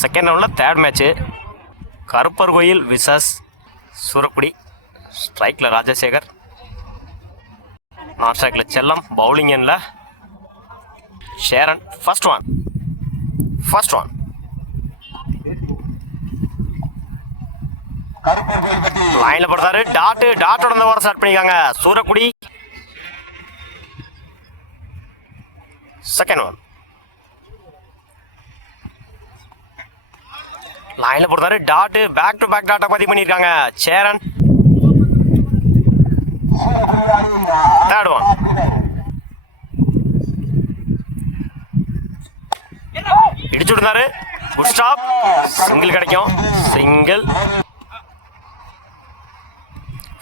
Second ரவுண்டில் third match. கருப்பர் கோயில் versus Surakudi. ஸ்ட்ரைக்கில் ராஜசேகர், நான் ஸ்ட்ரைக்கில் செல்லம், பவுலிங் எண்ணில் ஷேரன். ஃபர்ஸ்ட் ஒன் லைன்ல போடுறாரு. டாட்டோட இந்த ஓவர் ஸ்டார்ட் பண்ணிக்காங்க சூரக்குடி. செகண்ட் ஒன் லைன்ல போடுறாரு. பேக் டு பேக் டாட்டா பதிவு பண்ணியிருக்காங்க சேரன். தேர்ட் ஒன் இடிச்சு விடுறாரு. குட் ஸ்டாப், சிங்கிள் கிடைக்கும், single.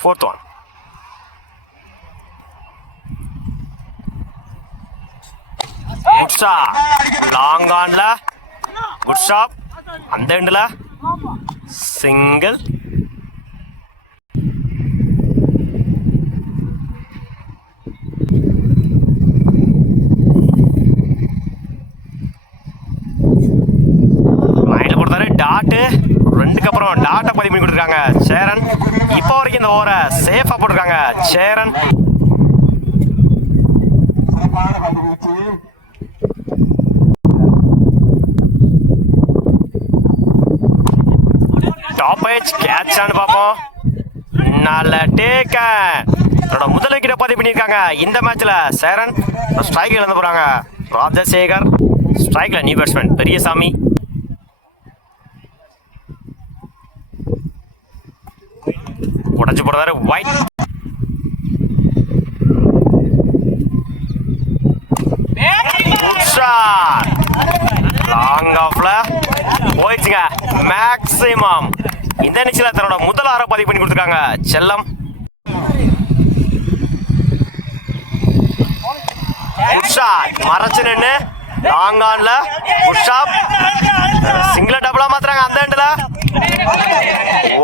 Fourth one good stop, long ஆன்ல குட் ஸ்டாப், அந்த எண்டில் சிங்கிள். லைனில் கொடுத்தாரு. ரெண்டுக்கு அப்புறம் டாட்டை பதிவு பண்ணி கொடுத்துருக்காங்க சேரன். இப்போ வரைக்கும் இந்த ஓவரை சேஃபாக போட்டிருக்காங்க சேரன். டாப் ஏஜ் கேட்சான்னு பார்ப்போம். நல்ல டேக்கன், முதல் விக்கெட்டை பதிவு பண்ணியிருக்காங்க இந்த மேட்ச்ல சேரன். ஸ்ட்ரைக்கில் இருந்து போறாங்க ராஜசேகர். ஸ்ட்ரைக்கில் நியூ பேட்ஸ்மேன் பெரியசாமி. உடச்சு போடுறாரு. ஒயிட் லாங் ஆஃப்ல போயிடுச்சுங்க. மேக்ஸிமம் இந்த நிச்சயில தன்னோட முதல் ஆற பதிவு பண்ணி கொடுத்துருக்காங்க செல்லம். மறைச்சு நின்று லாங் ஆன்ல சிங்கிள் டபுளா மாத்துறாங்க அந்த எண்டுல.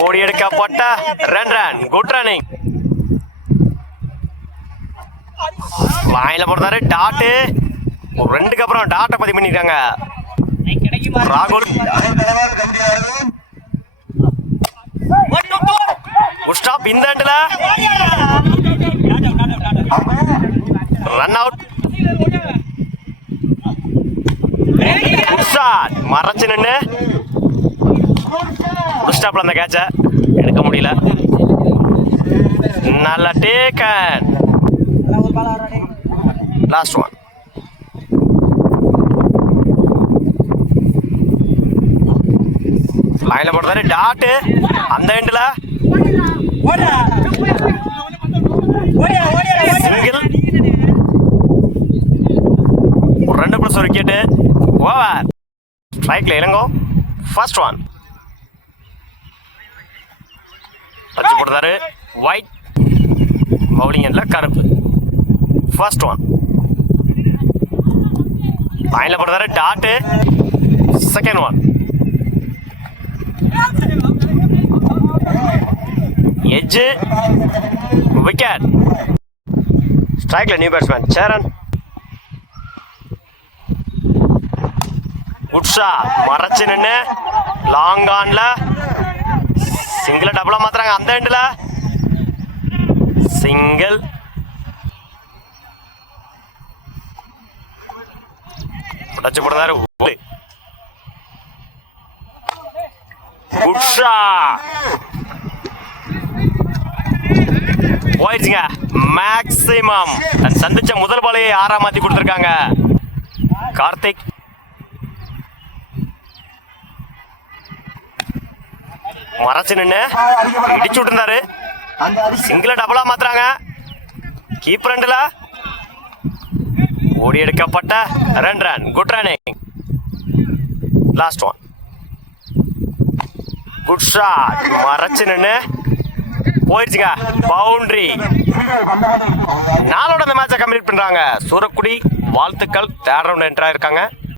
ஓடி எடுக்கப்பட்ட ரன். Good running. லைன்ல போடுறாரு. ரெண்டுக்கு அப்புறம் டாட்டை பதிவு பண்ணிருக்காங்க ராகுல். ஸ்டாப் இந்த எண்டுல ரன் அவுட். மறைச்சு நின்று ஸ்டாப்ல அந்த கேட்ச எடுக்க முடியல. நல்ல டேக்கன். லாஸ்ட் ஒன் லைன்ல போடுறாரு. அந்த எண்டுல சிங்கிள். 2+1 விக்கெட்டு. ஓவர். ஸ்ட்ரைக்ல இளங்கோ. ஃபர்ஸ்ட் ஒன் வச்சு போடுறாரு. ஒயிட் பவுலிங் எண்ணில் கருப்பு. ஃபர்ஸ்ட் ஒன் லைன்ல போடுறாரு. Second one edge wicket. ஸ்ட்ரைக்ல நியூ பேட்ஸ்மேன் சேரன். உட்ஷா மறைச்சு நின்று லாங் ஆன்ல சிங்கிள டபுளா மாத்துறாங்க அந்த எண்டுல சிங்கிள். உடச்சு போடுறாரு. உட்ஷா போயிடுச்சுங்க. மேக்ஸிமம் தன் சந்திச்ச முதல் பாலையை 6 மாத்தி கொடுத்துருக்காங்க கார்த்திக். மறைச்சு நின்று இடிச்சு விட்டுருந்தாரு. சிங்கிள டபுளா மாத்துறாங்க கீப்பர் ரெண்டுல. ஓடி எடுக்கப்பட்ட run. Good running. Last one good shot. மறைச்சு நின்று போயிடுச்சுங்க. பவுண்டரி. நாளோட இந்த மேட்சை கம்ப்ளீட் பண்றாங்க சூரக்குடி. வாழ்த்துக்கள். தேர்ட் ரவுண்ட் என்ட்ரா இருக்காங்க.